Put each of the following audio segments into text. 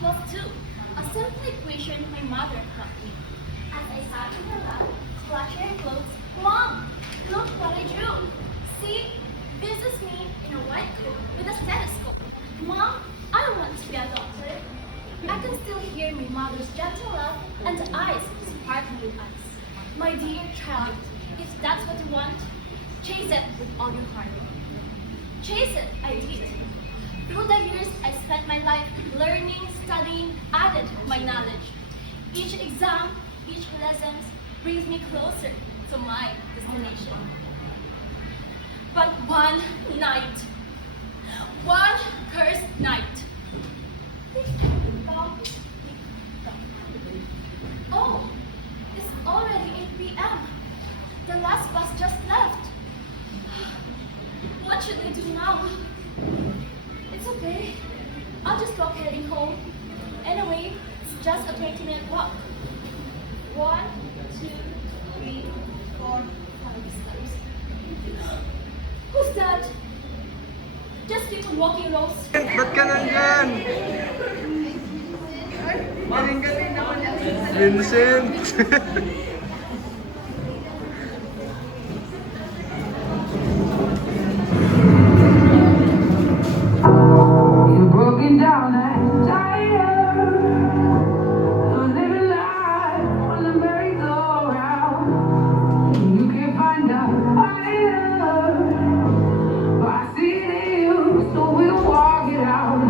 plus 2, a simple equation my mother taught me. As I sat in her lap, clutching her clothes, Mom, look what I drew. See, this is me in a white coat with a stethoscope. Mom, I want to be a doctor. I can still hear my mother's gentle laugh and eyes sparkling with ice. My dear child, if that's what you want, chase it with all your heart. Chase it, I did. Through the years, I spent my life learning, studying, added my knowledge. Each exam, each lesson brings me closer to my destination. But one night, one cursed night. Oh, it's already 8 p.m. The last bus just left. What should I do now? It's okay. I'll just walk heading home. Anyway, it's just a 20-minute walk. 1, 2, 3, 4, 5 steps. Who's that? Just keep on walking, Rose. Ba't ka nandyan? Galing-galing naman yan. Vincent! You're broken down and tired of living life on the merry-go-round. You can't find a fire, but I see it in you, so we'll walk it out.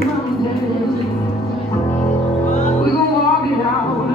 Mountains, we gon' walk it out.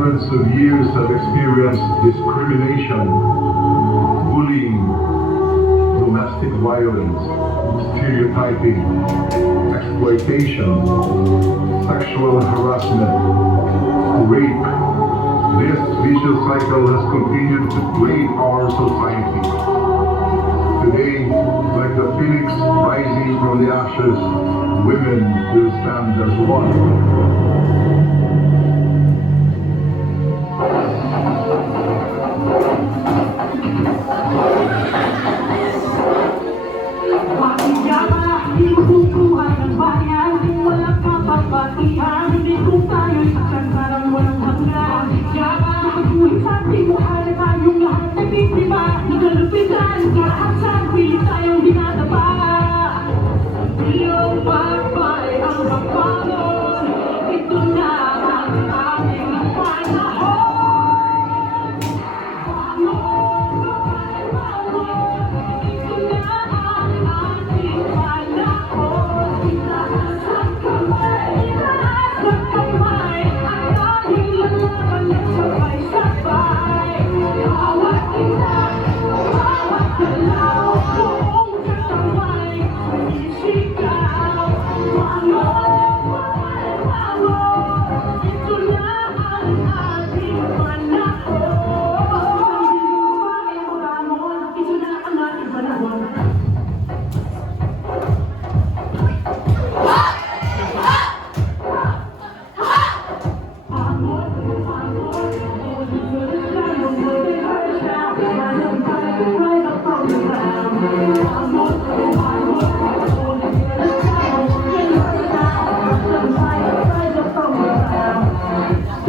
hundreds of years have experienced discrimination, bullying, domestic violence, stereotyping, exploitation, sexual harassment, rape. This vicious cycle has continued to plague our society. Today, like the phoenix rising from the ashes, women will stand as one. Bakit ka ba di makukuha ng bayan? Walang kapapatihan, hindi kung tayo'y saksan parang walang hanggan. Bakit ka ba nakagulit sa ating buhay na tayong lahat ay biktima? Nagalapitan, karahasan, pilit tayong dinadapa. Iyong pagpay ang pagpalon, ito na ang ating panahon.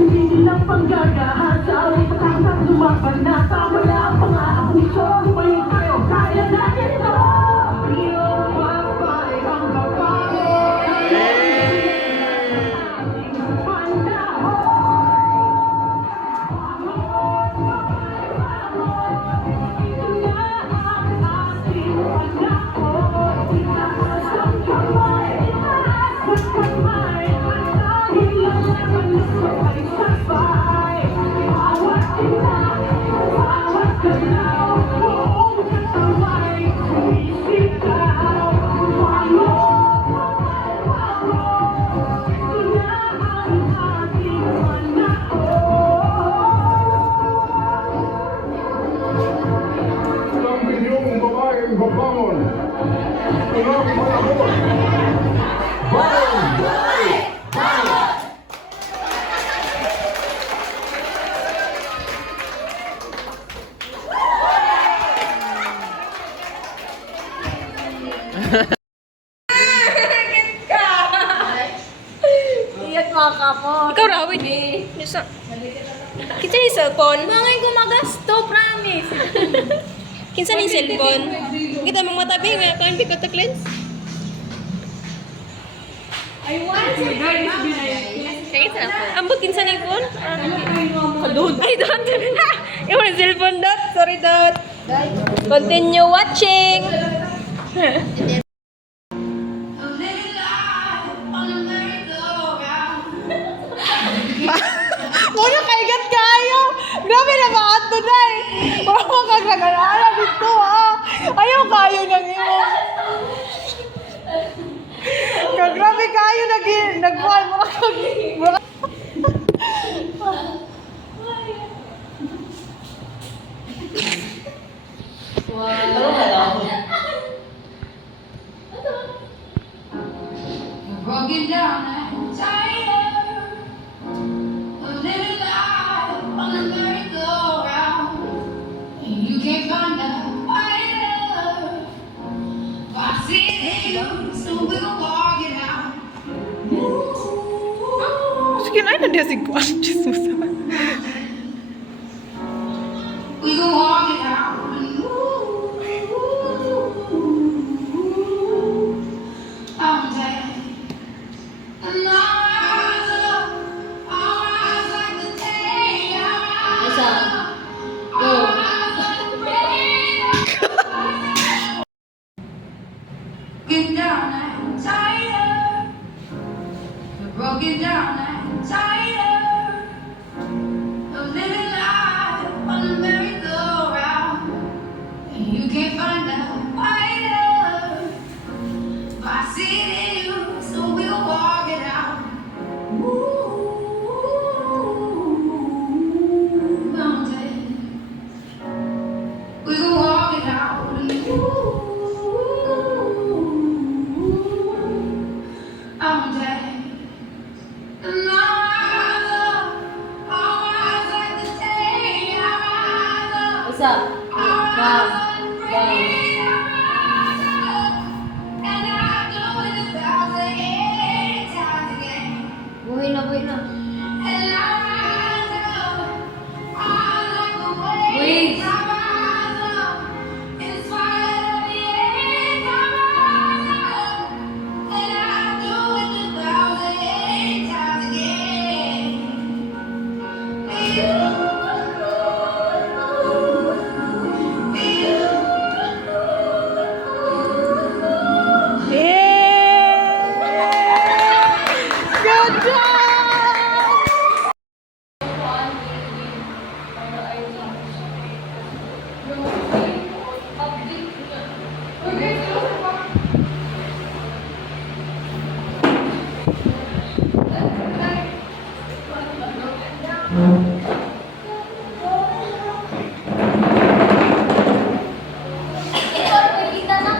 Hindi nilang panggagahan sa awit patangkang lumabanata. Wala ang pang-aabuso, lumayo tayo, kaya natin ito. Iyong pagpay ang babae, ating panahon. Ito na ang ating panahon. Itaas ang kamay, itaas ang kamay. Dahil ang laban ay sabay. Bawat ina, bawat galaw, buong kataway, sumisigaw. Walo, walo, ito na ang ating panahon. Ang binyong babaeng babangon. Unang panahon. Iyak mga kapon. Ikaw raw, wait. Nisa. Kinsa ni cellphone? Mga gumagasto, promise. Kinsa ni cellphone? Kita mong matabi nga kan bi contact lens. I want to Kaya sa phone. Ambot kinsa ni phone? Kadun. Ay dot. Yung cellphone dot. Sorry dot. Continue watching. Muna kaigat kayo! Grabe na ba ato na eh! Parang makagagana dito ha! Ayaw kayo nang iyo! Grabe kayo nag-buhay mo na Broken down and tired of living life on a merry-go-round. And you can't find a fighter. I see you, so we gon' walk it out. Sige na yun, nandiyan si Kwan. Jesus. We gon' walk it out. I'm dead. And I'll rise up. I'll rise like the day. I'll rise up. I'll rise like the rain. Get down and tired. Broken down and tired. Isa. Buhay na, buhay na. Wait. Good job! Ito, pagkita na.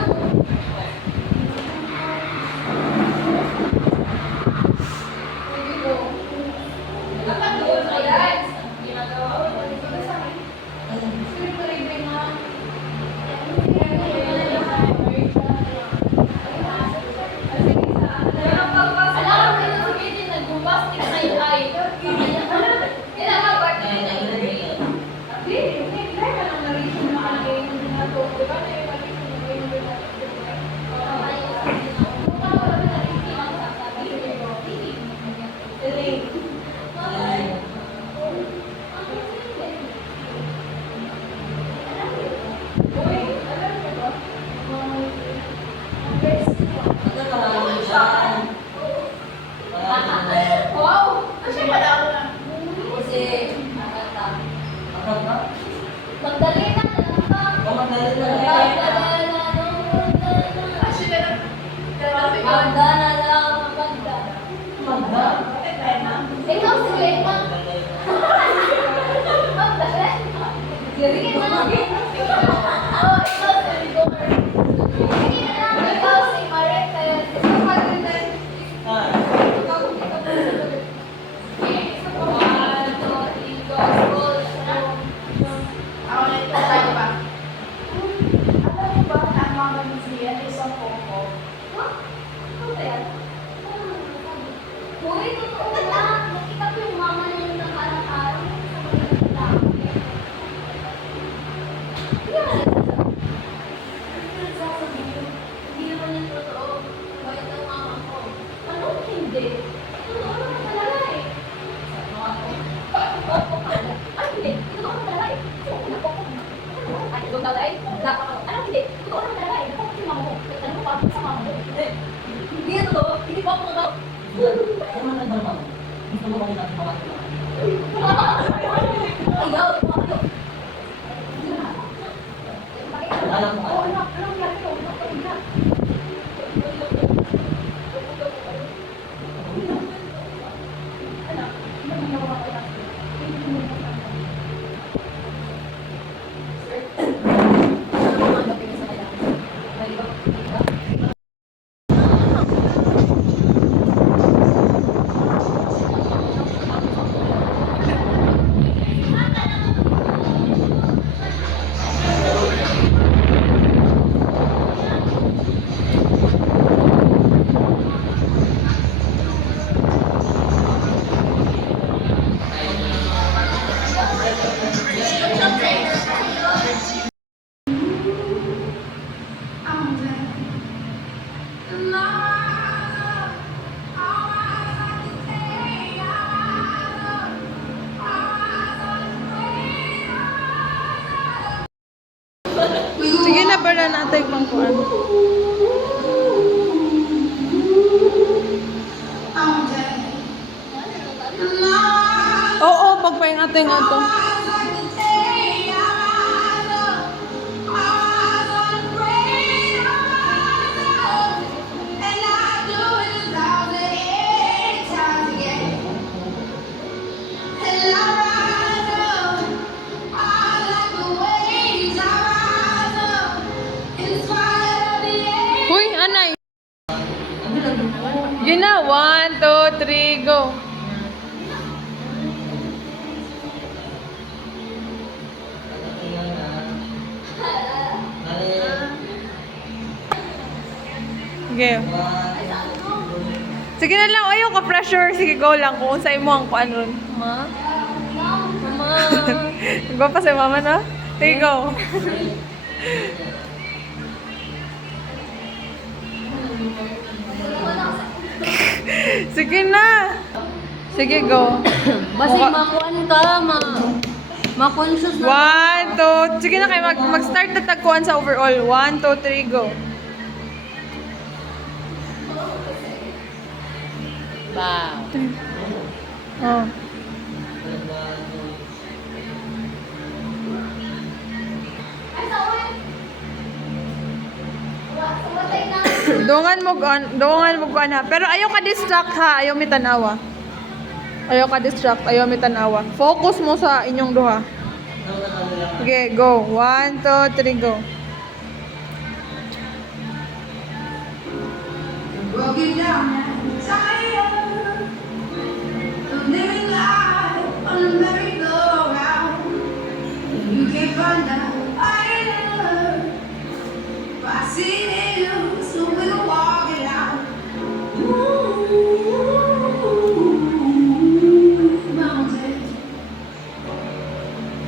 Wow! Kasi wala ako na. Magdali na lang ka. Magda na lang. Magda. Ikaw si Lena. Magdali. Sige na. Oh, ikaw si Rigor. Sige na lang. Ikaw si Marek. Ikaw pa rin din. Uy, totoo na. Nakita ko yung mama niya yung nakarang-araw sa mga lalaki. Yan. Ano nagsasabihin? Hindi naman yung totoo. Bakit ang mama ko? Ano? Hindi. Totoo naman talaga eh. Ay, hindi. Totoo naman talaga eh. Ay, totoo talaga eh. Ano, hindi. Totoo naman talaga eh. Nakapag yung mama mo. Ano pa sa mama mo? Hindi yan totoo. Hindi po ako totoo. Ayaw, ayaw. Alam mo. Oo, anak. Alam yan. Alam yan. Sige na, para natin pangkuan. Oo, pagpain natin nga to. Uy, anay. Yun na, 1, 2, 3, go. Sige. Sige na lang, ayaw ka pressure. Sige, go lang. Kung sa'yo mo ang kuan ron. Ma? Mama. Go pa sa mama, no? Sige, go. Sige na. Sige, go. Basi makuan ka, ma-conscious na. 1, 2, sige na kayo, mag-start na tagkuhan sa overall. 1, 2, 3, go. Wow. Oh. Dungan mo kuan ha. Pero ayaw ka distract ha, ayaw mi tanawa. Ayaw ka distract, ayaw mi tanawa. Focus mo sa inyong duha. Okay, go. 1, 2, 3, go. Broken down and tired of living life on a merry-go-round. You can't find out either, but I see it in you, so we'll walk it out. Mountains,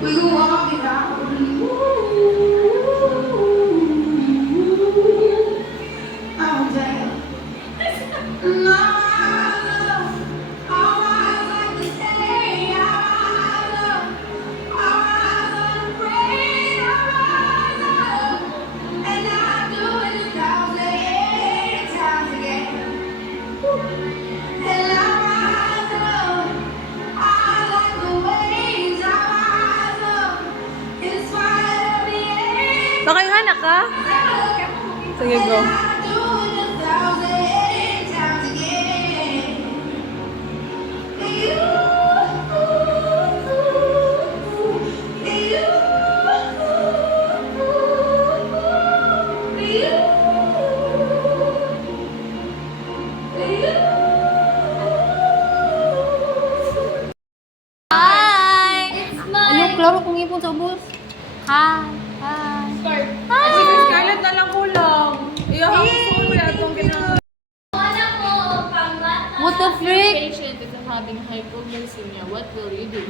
we can walk it out. Mountains. Nakayuhan ka? Sige, go. Hi! Anong klaro kong ipon sa bus? Hi! Hi! Sige, Scarlett na lang kulang. Iyahang gusto ko yan itong ginagawa. What the frick? Patient is having hypoglycemia. What will you do?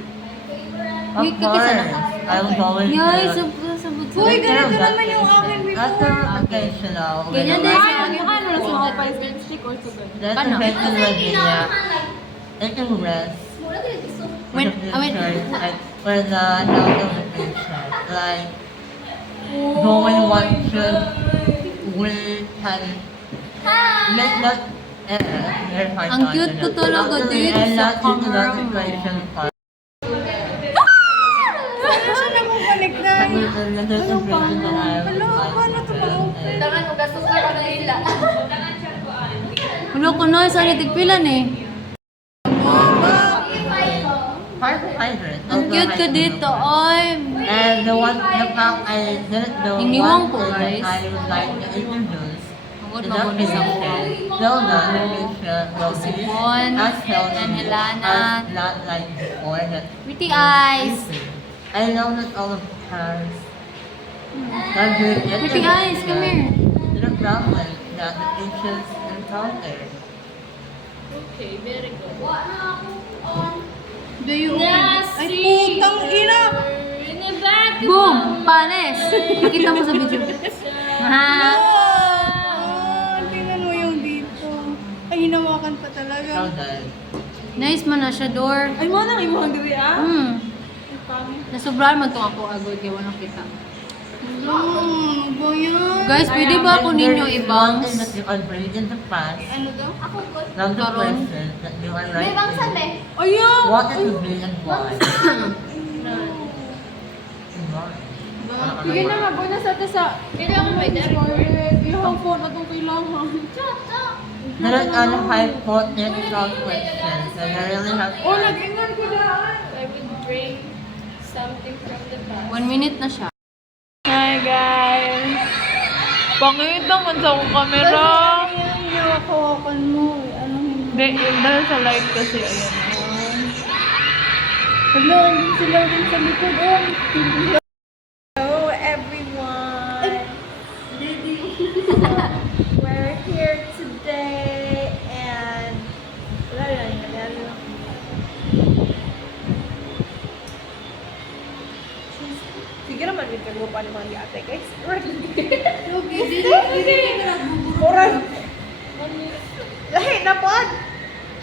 Uy, kakisa na. I'm going Yay, to... sabot. Uy, ganito naman yung akin before. After occasional, Ganyan din when siya. Yung ano, sa mga pa-spell stick or sugar. that's Ano? affected with the, it can rest. When, When the health of the patient, like, going one should, we can, let not, Ang cute ko talaga dito sa camera mo. Tangan mo, gastos na ka na nila. Wala ko na, saan itigpilan eh. Ang cute ko dito, oy. And the fact I didn't know Iniwan ko, one thing guys. I would like to introduce Tungkol is mo that ni sa patient, Zelda, the patient, will Si be Bon, as healthy and Helena. as not like before that Pretty eyes. I know that all of us have good Pretty eyes, come here. the problem that the patients encounter. Okay, very good. Ay, putang ina! In the back. Boom! Panes! Nakita mo sa video. Ha? Tingnan mo yung dito. Ay, hinawakan pa talaga. Zelda. Nice man na siya, door. Ay, mo nang imuhang diri ah. Nasubrahan man itong ako agad kaya walang kita. Ba yan? Guys, pwede ba ako ninyo ibang? Something that you can bring in the past. Ano daw? Ako po. Love the Karon. person that you are May right bangsan with. be. Ayaw! What it will be and why. Sige na nga, go na sa ito sa... Kailangan may direct Scarlett, yung phone na itong kailangan. There are hypothetical questions and I really have Oh, nag-ingan ko daan. I would bring something from the past. 1 minute na siya. Hi guys! Pangit naman sa akong camera. Yung hawakan mo, ano Hindi, yun dahil sa light kasi, ayan. Hello, andun sila rin sa likod. Hello everyone! We're here ba ni mga ate guys? Murag. Lahi na po.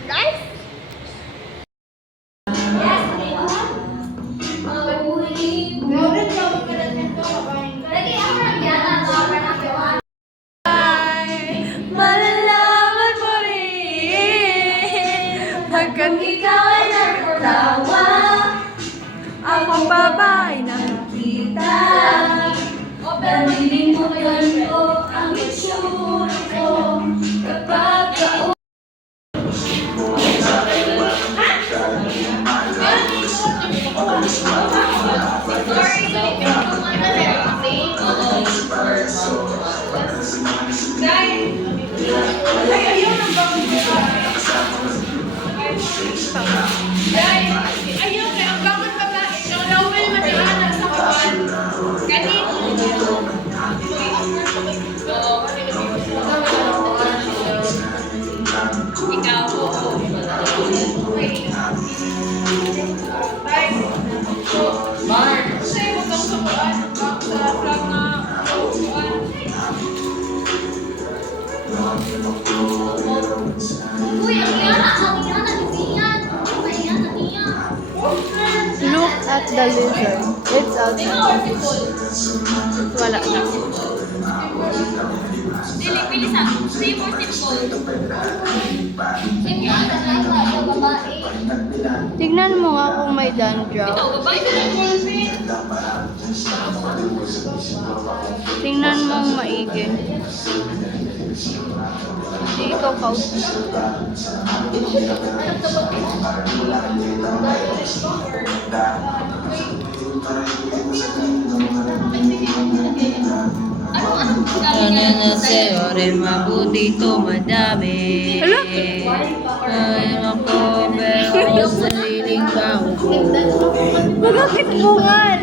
Guys. Lagi ako nagyana, cover na kiwan. Malalaman mo rin hanggang ikaw ay nagtawa. Ang babae na kita. Dalilin mo yan ko ang itsura ko kapag Uy, ang yana, iyan. Look at the lizard. It's outside. Wala na. Dili, bilisan. Say more simple. Sige, ang babae. Tignan mo nga kung may dandruff. Babae ka lang. Tingnan mong maigi. Hindi ikaw kausap. Ano sa'yo rin mabuti to madami. Ay, makover ko sa sariling tao ko. Bakit bungal?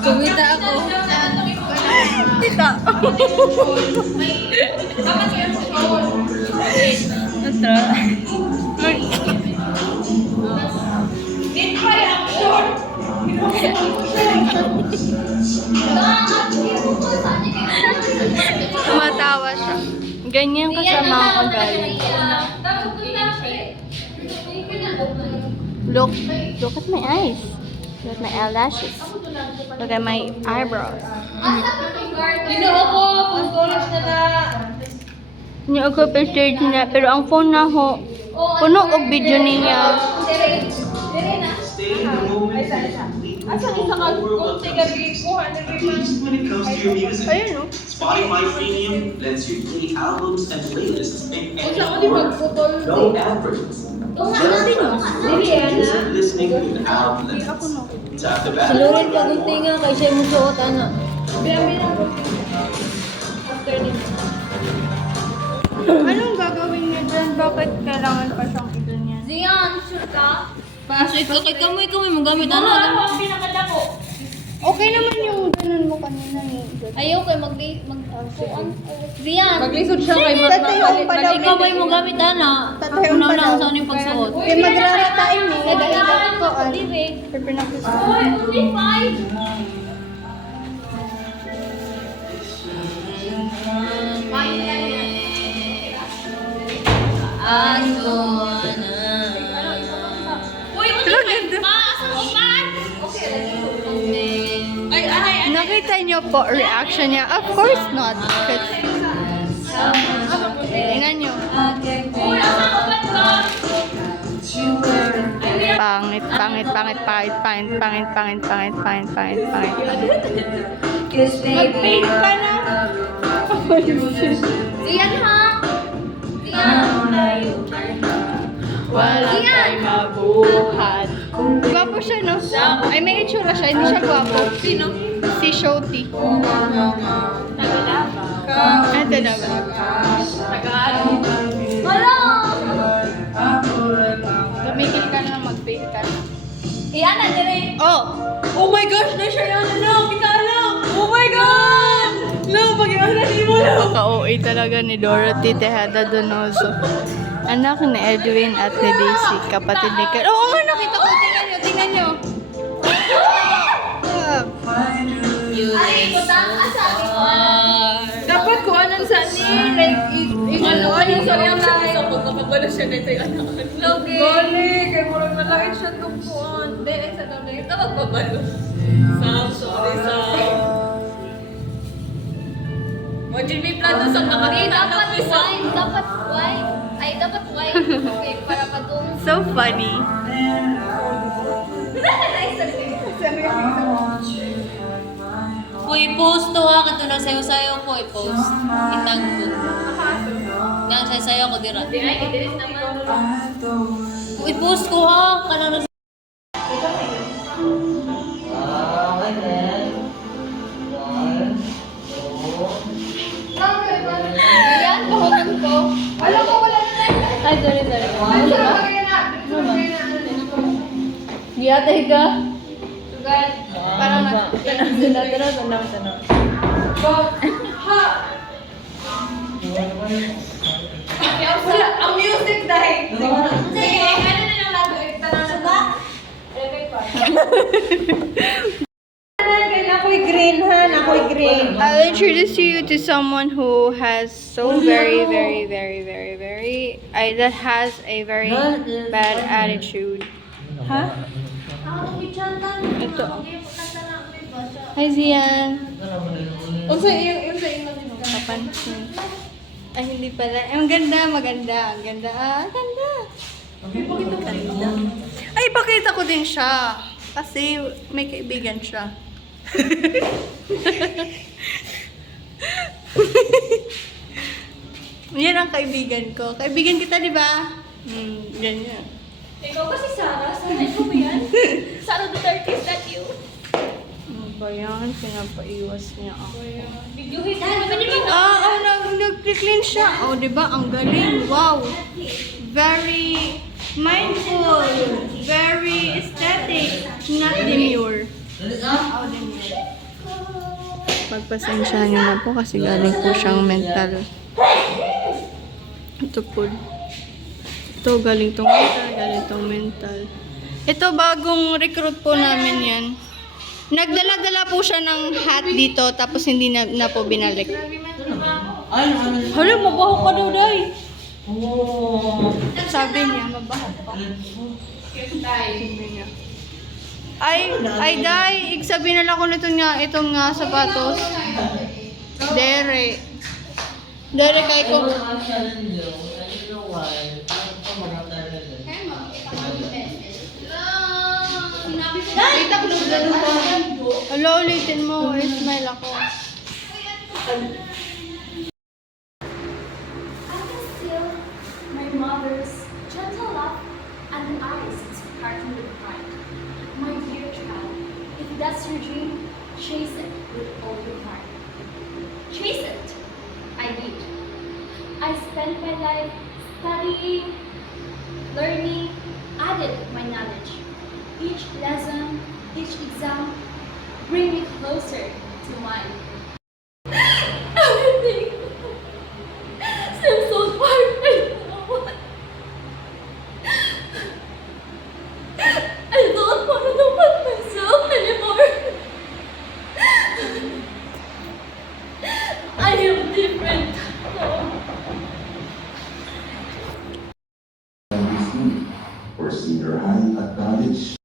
Kumita ako. Kita. Natra. Tumatawa siya. Ganyan ka sa mga kagaling. Look at my eyes. Look at my eyelashes. Look at my eyebrows. Niya ako pa-shade niya, pero ang phone na ho, puno og video niya. When it comes to your music, Ayun no. Spotify Premium lets you play albums and playlists in any format. No ad breaks. Just listening without limits. Tap the back. Salurin ka kung tinga kay siya mo suot, ano. Anong gagawin niya dyan? Bakit kailangan pa siyang iganyan? Zion, sure ka? Pasok ka kay kamoy mo gamit, ano. Ang pinakadako. Okay naman yung ganun mo kanina eh. Ayaw kayo mag-kuan. Zion. Maglisod siya kay Tatayong pa daw. Ikaw ba mo gamit, ano. Tatayong pa daw. Una sa yung pagsuot. Kaya magrara tayo eh. Nag-iigat ko. Dire. Pero pinapis ko. Uy, only 5. Ano, Uy, only 5 pa. Asan mo pa? Nakita niyo po reaction niya? Of course not. Kasi, tingnan niyo. Uy, asan mo ba ka? Pangit. Mag-paint ka na. Zion, ha? Zion. Wala tayo mabuhat. Gwapo siya, no? Ay, may itsura siya. Hindi siya gwapo. Sino? Si Shoti. Ito na ba? Hello! Tumigil ka na, mag-paint ka na. Iyan na, dire. Oh! oh my gosh, na siya yan, ano, kita lang. Oh my God! No, pag-iwanan mo lang. Pagka-OA talaga ni Dorothy Tejeda Donoso. Anak ni Edwin at ni Daisy, kapatid ni Kat. Oo nga, nakita ko. Tingnan nyo. Ay, butang asabi ko. Dapat kuanan sa ni, like, ano sa real life. So, pagkakabalo siya na ito yung anak. Logi! Bali, kay murag malaki siya tupuan. Di, ay sa daw Ito magpabalo. Sorry, Module may plano sa nakakita. Dapat white. Ay, dapat white. Okay, para patung. So funny. Uy, post to ha. Kato na sayo-sayo ko i-post. Itag ko. Nga sayo-sayo ko dira. Uy, post ko ha. Kanang Yan, pahunan ko. Alam ko, wala na tayo. Ay, sorry. Giyatay ka? Sugat. Parang tanaw. Wala, ang music dahil. Sige, ano na lang natin? Sugat. Nakoy green ha, nakoy green. I'll introduce you to someone who has so very that has a very bad attitude. Ha? Ito. Hi, Zian. Unsa yung Kapansin. Ay, hindi pala. Ang ganda. Ang ganda. Ganda. Ay, pakita ko din siya. Kasi may kaibigan siya. Yan ang kaibigan ko. Kaibigan kita, di ba? Ganyan. Ikaw ba si Sarah? Sana ikaw ba yan? Sarah Duterte, is that you? Ano ba yan? Pinapaiwas niya ako. Videohin ka naman yun. Nag-clean siya. Oh, di ba? Ang galing. Wow. Very mindful. Very aesthetic. Not demure. Oh, demure. Pagpasensya niyo na po kasi galing po siyang mental. Ito po. Ito, galing tong mental. Ito, bagong recruit po namin yan. Nagdala-dala po siya ng hat dito, tapos hindi na po binalik. Hala, mabaho ka daw, Day. Sabi niya, mabaho ka. Sabi niya. Ay, Day, igsabi na lang ko nito nga, itong nga sapatos. Dere kay ko. Hello, ulitin mo. Smile ako. I can feel my mother's gentle laugh and eyes sparkling with pride. My dear child, if that's your dream, chase it with all your heart. Chase it! I did. I spent my life studying, learning, added my knowledge. Each lesson, each exam, bring me closer to mine. Everything seems so far right now. I don't want to look at myself anymore. I am different now. Or senior high at college.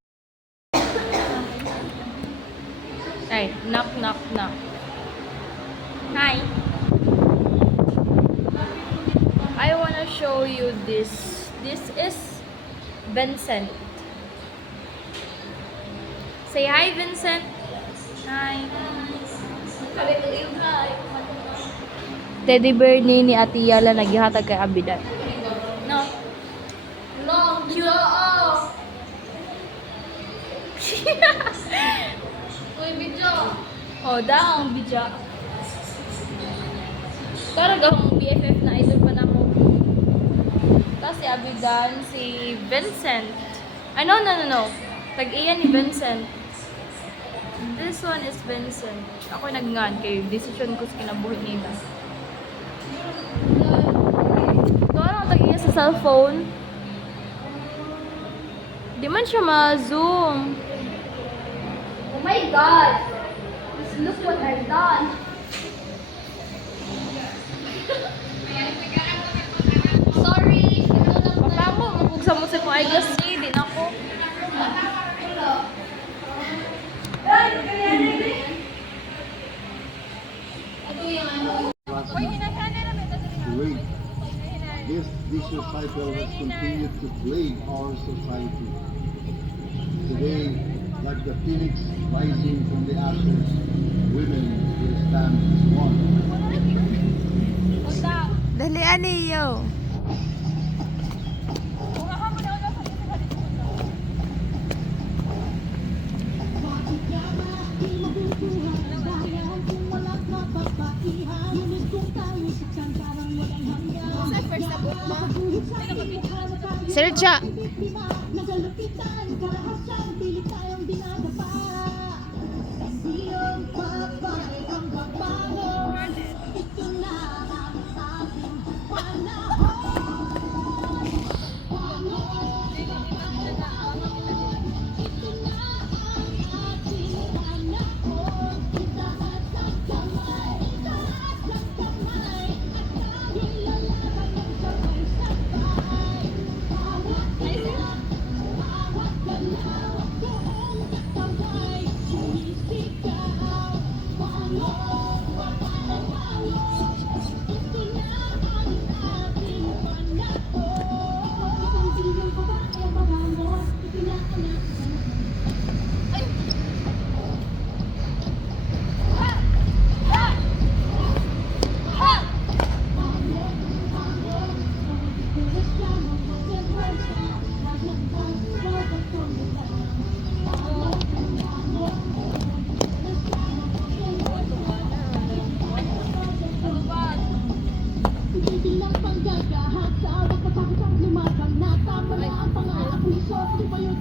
Ay, knock. Hi. I wanna show you this. This is Vincent. Say hi, Vincent. Hi. Teddy bear ni Ate Yala naghihatag kay Abidat. No. Long cute. Uy, video. Oh, daang bija. Karagahong BFF na idol pa na mo. Tapos si Abidan, si Vincent. No. Tag-iya ni Vincent. This one is Vincent. Ako nagngan kay decision ko sa kinabuhi nila. Ito ano tag-iya sa cellphone. Di man siya ma-zoom. Oh my God! Just look what I've done. Sorry. Baka mo, mabugsa mo sa kong eyeglass niya. Di na ako. Wait. This vicious cycle has continued to plague our society. Today, like the phoenix rising from the ashes, women will stand as one. Dalian niyo. Serja. Lumakang na tama na ang pangarap puso, di ba yung